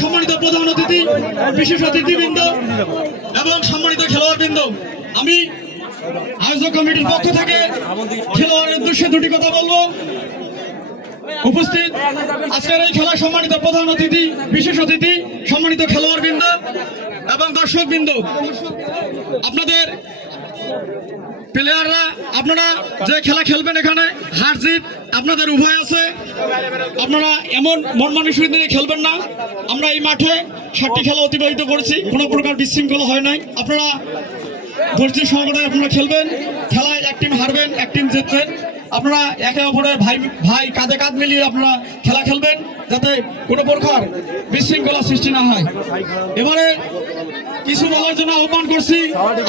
সম্মানিত প্রধান অতিথি, বিশেষ অতিথিবৃন্দ এবং সম্মানিত খেলোয়াড়বৃন্দ, আমি আয়োজক কমিটির পক্ষ থেকে খেলোয়াড়ের উদ্দেশ্যে দুটি কথা বলবো। উপস্থিত আজকের এই খেলায় সম্মানিত প্রধান অতিথি, বিশেষ অতিথি, সম্মানিত খেলোয়াড়বৃন্দ এবং দর্শকবৃন্দ, আপনাদের প্লেয়াররা, আপনারা যে খেলা খেলবেন এখানে হার জিত আপনাদের উভয় আছে। আপনারা এমন মন মানসিকতা নিয়ে খেলবেন না। আমরা এই মাঠে 7টি খেলা অতিবাহিত করেছি, কোনো প্রকার বিশৃঙ্খলা হয় নাই। আপনারা ধৈর্য সহকারে আপনারা খেলবেন। খেলায় এক টিম হারবেন, এক টিম জিতবেন। আপনারা একে অপরের ভাই ভাই কাঁধে কাঁধ মিলিয়ে আপনারা খেলা খেলবেন, যাতে কোনো প্রকার বিশৃঙ্খলা সৃষ্টি না হয়। এবারে কিছু বলার জন্য আহ্বান করছি।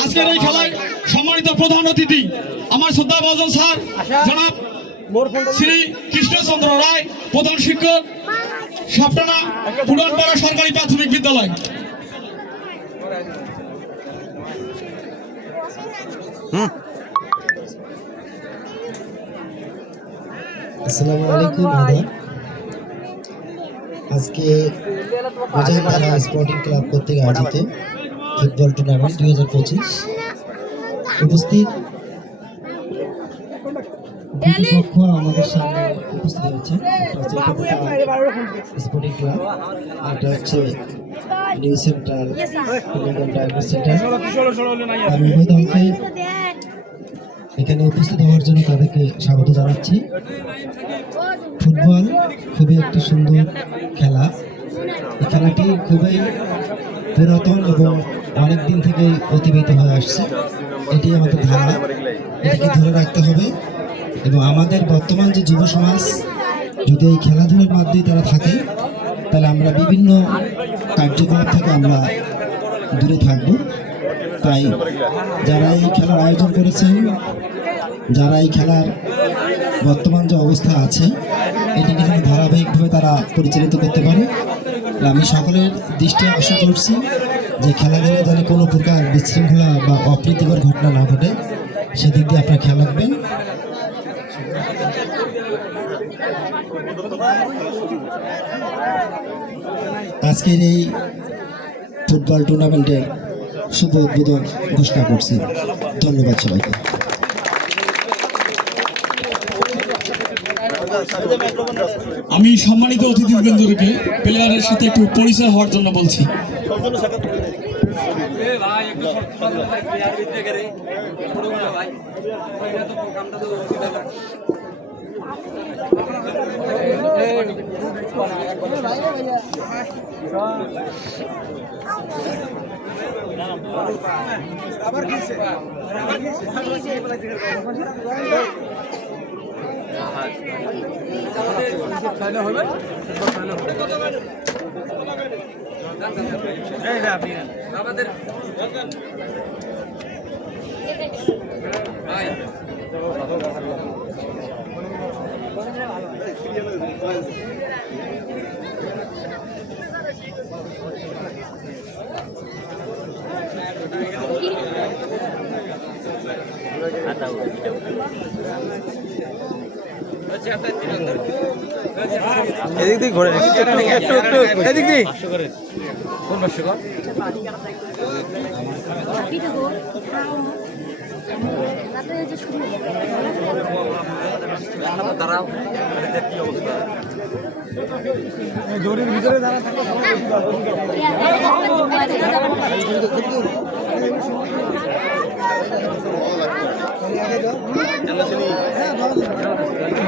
আজকের এই খেলায় সম্মানিত প্রধান অতিথি আমার শ্রদ্ধাভাজন স্যার জনাব শ্রী কৃষ্ণচন্দ্র রায়, প্রধান শিক্ষক, সাপটানা পুরানপাড়া সরকারি প্রাথমিক বিদ্যালয়। আসসালামু আলাইকুম। আজকে মুজাহিদ স্পোর্টিং ক্লাব কর্তৃক আয়োজিত ফুটবল টুর্নামেন্ট 2025 উপস্থিত পক্ষ আমাদের সামনে উপস্থিত হচ্ছে। স্পোর্টিং ক্লাব, এটা হচ্ছে নিউ সেন্ট্রাল ডায়াগনস্টিক সেন্টার। আমি উভয় দলকে এখানে উপস্থিত হওয়ার জন্য তাদেরকে স্বাগত জানাচ্ছি। ফুটবল খুবই একটি সুন্দর খেলা। এই খেলাটি খুবই পুরাতন এবং অনেক দিন থেকে অতিবাহিত হয়ে আসছে। এটি আমাদের ধারা, এটিকে ধরে রাখতে হবে। এবং আমাদের বর্তমান যে যুব সমাজ যদি এই খেলাধুলার মাধ্যমে তারা থাকে, তাহলে আমরা বিভিন্ন কার্যকলাপ থেকে আমরা দূরে থাকব। তাই যারা এই খেলার আয়োজন করেছেন, যারা এই খেলার বর্তমান যে অবস্থা আছে, এটিকে যেন ধারাবাহিকভাবে তারা পরিচালিত করতে পারে। আমি সকলের দৃষ্টি আকর্ষণ করছি যে খেলাধুলায় যেন কোনো প্রকার বিশৃঙ্খলা বা অপ্রীতিকর ঘটনা না ঘটে, সেদিক দিয়ে আপনারা খেয়াল রাখবেন। আজকের এই ফুটবল টুর্নামেন্টের শুভ উদ্বোধন ঘোষণা করছি। ধন্যবাদ সবাইকে। আমি সম্মানিত অতিথিবৃন্দকে প্লেয়ারের সাথে একটু পরিচয় হওয়ার জন্য বলছি। এদিক দিয়ে ঘোরে এদিক দিয়ে কোন বর্ষকর দাঁড়াও কি অবস্থা জরির ভিতরে দাঁড়া থাকলে সবাই